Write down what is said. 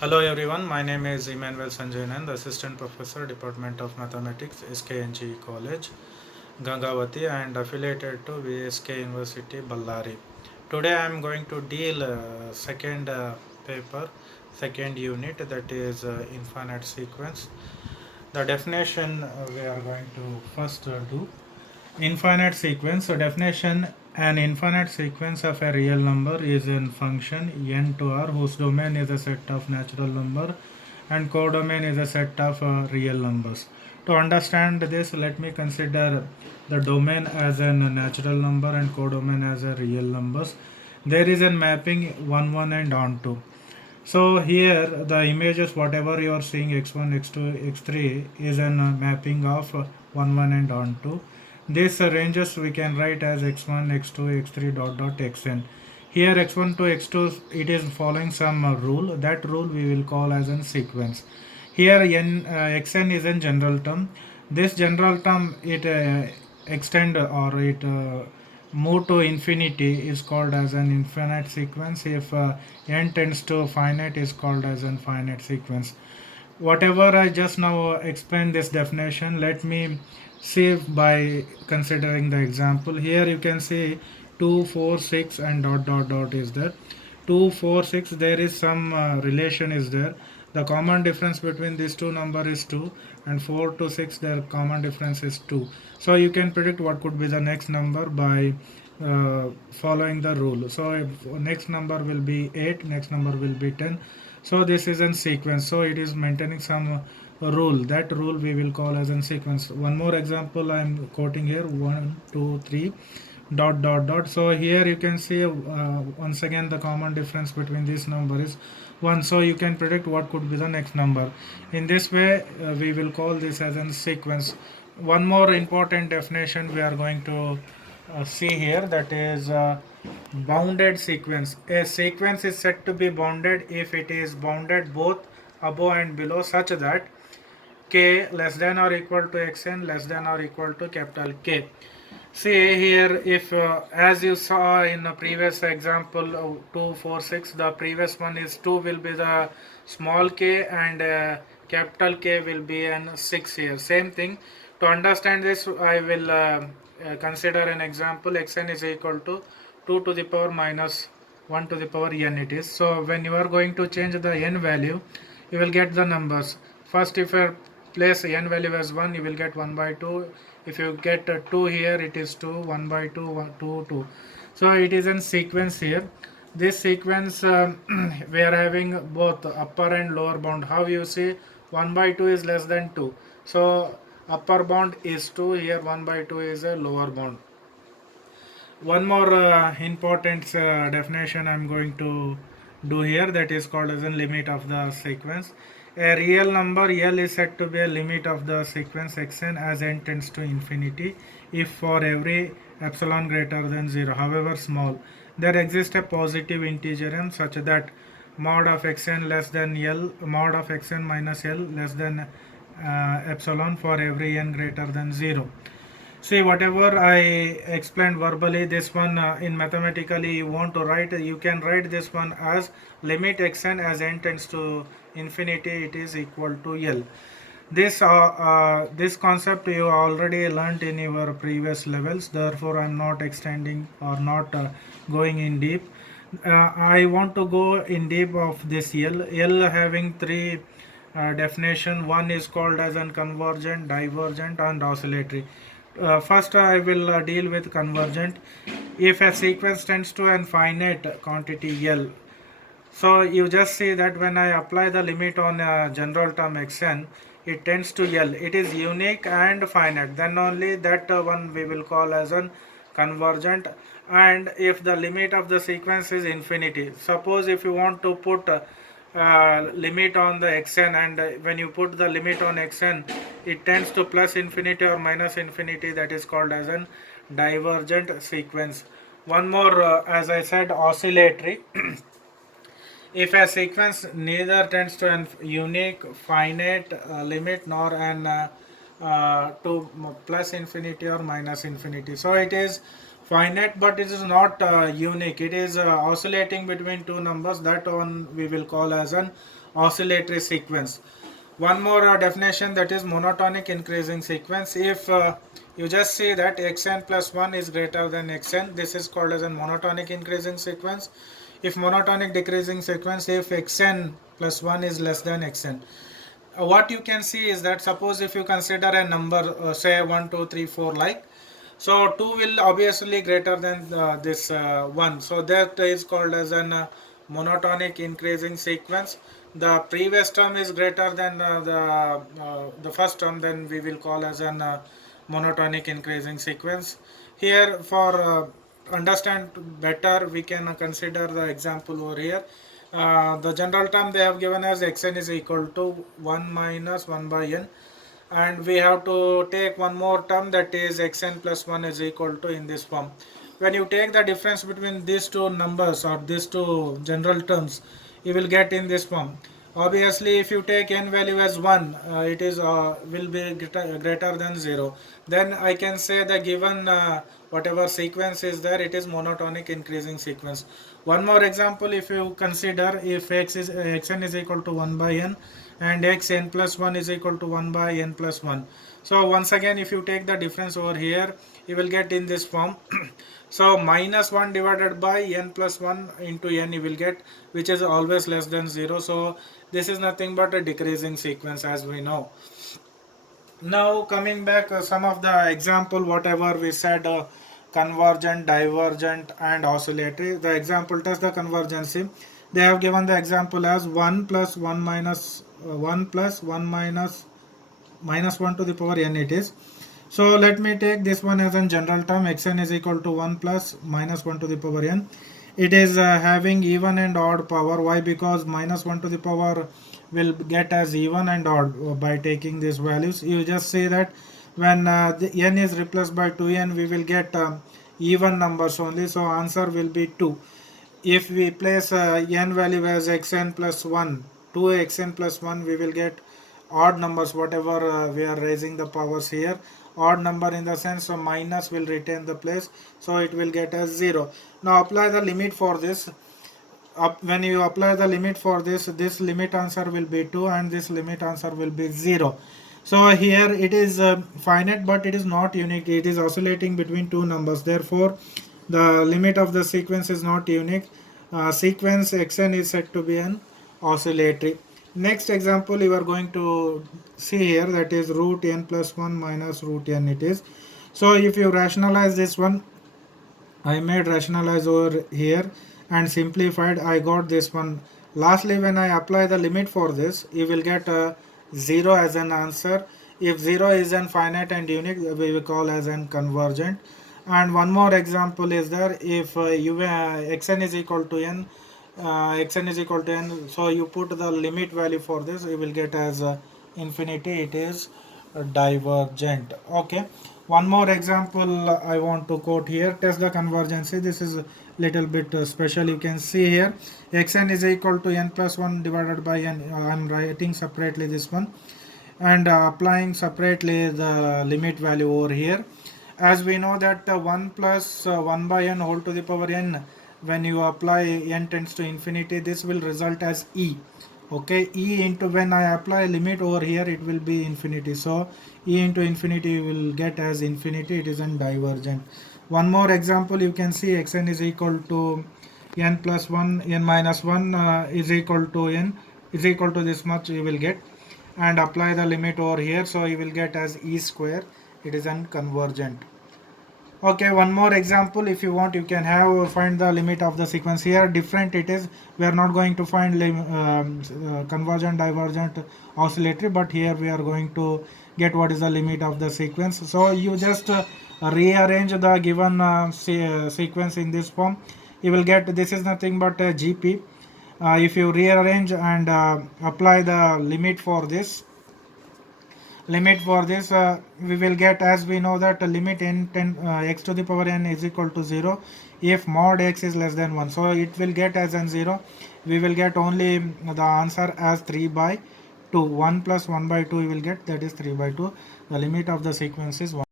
Hello everyone, my name is Emmanuel Sanjayanan, the Assistant Professor, Department of Mathematics, SKNG College, Gangavati, and affiliated to VSK University, Ballari. Today I am going to deal second paper, second unit, that is infinite sequence. The definition we are going to first do. Infinite sequence. So definition: an infinite sequence of a real number is a function n to r whose domain is a set of natural number and codomain is a set of real numbers. To understand this, let me consider the domain as a natural number and codomain as a real numbers. There is a mapping 1 1 and on 2. So here the images whatever you are seeing x1, x2, x3 is a mapping of 1 1 and on 2. These ranges we can write as x1, x2, x3 dot dot xn. Here x1 to x2 it is following some rule. That rule we will call as a sequence. Here xn is a general term. This general term it extend or it move to infinity is called as an infinite sequence. If n tends to finite is called as an finite sequence. Whatever I just now explained this definition, let me see by considering the example. Here you can see 2, 4, 6 and dot dot dot is there. 2, 4, 6, there is some relation is there. The common difference between these two number is 2, and 4 to 6 their common difference is 2. So you can predict what could be the next number by following the rule. So if next number will be 8, next number will be 10. So this is in sequence. So it is maintaining some rule. That rule we will call as in sequence. One more example I am quoting here: 1, 2, 3 dot dot dot. So here you can see once again the common difference between this number is 1. So you can predict what could be the next number. In this way we will call this as a sequence. One more important definition we are going to see here, that is bounded sequence. A sequence is said to be bounded if it is bounded both above and below such that k less than or equal to xn less than or equal to capital K. See here, if as you saw in the previous example 2, 4, 6, the previous one is 2 will be the small k and capital K will be an 6 here. Same thing. To understand this, I will consider an example. Xn is equal to 2 to the power minus 1 to the power n it is. So when you are going to change the n value, you will get the numbers. First, if you place n value as 1, you will get 1 by 2. If you get 2 here, it is 2, 1 by 2, 1, 2, 2. So it is in sequence here. This sequence we are having both upper and lower bound. How you see 1 by 2 is less than 2. So upper bound is 2, here 1 by 2 is a lower bound. One more important definition I'm going to do here, that is called as a limit of the sequence. A real number L is said to be a limit of the sequence xn as n tends to infinity if for every epsilon greater than 0, however small, there exists a positive integer m such that mod of xn less than L, mod of xn minus L less than epsilon for every n greater than 0. See, whatever I explained verbally, this one in mathematically you want to write, you can write this one as limit xn as n tends to infinity, it is equal to L. This concept you already learnt in your previous levels, therefore I am not extending or not going in deep. I want to go in deep of this L. L having three definition. One is called as an convergent, divergent and oscillatory. First I will deal with convergent. If a sequence tends to an finite quantity L, so you just see that when I apply the limit on general term xn, it tends to L. It is unique and finite. Then only that one we will call as an convergent. And if the limit of the sequence is infinity, suppose if you want to put limit on the xn, and when you put the limit on xn, it tends to plus infinity or minus infinity, that is called as an divergent sequence. One more, as I said, oscillatory. If a sequence neither tends to an unique finite limit nor an to plus infinity or minus infinity, so it is finite but it is not unique, it is oscillating between two numbers, that one we will call as an oscillatory sequence. One more definition, that is monotonic increasing sequence. If you just see that xn plus 1 is greater than xn, this is called as a monotonic increasing sequence. If monotonic decreasing sequence, if xn plus 1 is less than xn. What you can see is that, suppose if you consider a number, say 1 2 3 4 like, so 2 will obviously greater than this 1, so that is called as an monotonic increasing sequence. The previous term is greater than the first term, then we will call as an monotonic increasing sequence. Here, for understand better, we can consider the example over here. The general term they have given as xn is equal to 1 minus 1 by n, and we have to take one more term, that is xn plus 1 is equal to in this form. When you take the difference between these two numbers or these two general terms, you will get in this form. Obviously, if you take n value as 1, it is will be greater than 0. Then I can say the given whatever sequence is there, it is monotonic increasing sequence. One more example, if you consider, if xn is equal to 1 by n and xn plus 1 is equal to 1 by n plus 1. So once again, if you take the difference over here, you will get in this form. So minus 1 divided by n plus 1 into n you will get, which is always less than 0. So this is nothing but a decreasing sequence, as we know. Now coming back, some of the example whatever we said, convergent, divergent and oscillatory. The example test the convergency. They have given the example as 1 plus 1 minus 1 plus 1 minus 1 to the power n it is. So let me take this one as a general term, xn is equal to 1 plus minus 1 to the power n. It is having even and odd power. Why? Because minus 1 to the power will get as even and odd by taking these values. You just say that when the n is replaced by 2n, we will get even numbers only. So answer will be 2. If we place n value as xn plus 1, 2xn plus 1, we will get odd numbers, whatever we are raising the powers here. Odd number in the sense, so minus will retain the place, so it will get as 0. Now apply the limit for this. When you apply the limit for this, this limit answer will be 2 and this limit answer will be 0. So here it is finite, but it is not unique. It is oscillating between two numbers. Therefore, the limit of the sequence is not unique. Sequence xn is said to be an oscillatory. Next example you are going to see here, that is root n plus 1 minus root n it is. So if you rationalize this one, I made rationalize over here and simplified, I got this one. Lastly, when I apply the limit for this, you will get 0 as an answer. If 0 is an finite and unique, we will call as an convergent. And one more example is there, if xn is equal to n, xn is equal to n, so you put the limit value for this, you will get as infinity, it is divergent. Okay, one more example I want to quote here, test the convergency. This is a little bit special. You can see here xn is equal to n plus 1 divided by n. I'm writing separately this one and applying separately the limit value over here. As we know that 1 plus 1 by n whole to the power n, when you apply n tends to infinity, this will result as e. Okay, e into, when I apply limit over here, it will be infinity. So e into infinity will get as infinity. It is a divergent. One more example, you can see xn is equal to n plus 1, n minus 1 is equal to n is equal to this much you will get, and apply the limit over here, so you will get as e square. It is an convergent. Okay, one more example, if you want, you can have find the limit of the sequence. Here different it is, we are not going to find convergent, divergent, oscillatory, but here we are going to get what is the limit of the sequence. So you just rearrange the given sequence in this form, you will get, this is nothing but a gp. If you rearrange and apply the limit for this, we will get, as we know that limit n x to the power n is equal to 0 if mod x is less than 1, so it will get as an 0. We will get only the answer as 3 by 2. 1 plus 1 by 2 we will get, that is 3 by 2. The limit of the sequence is 1.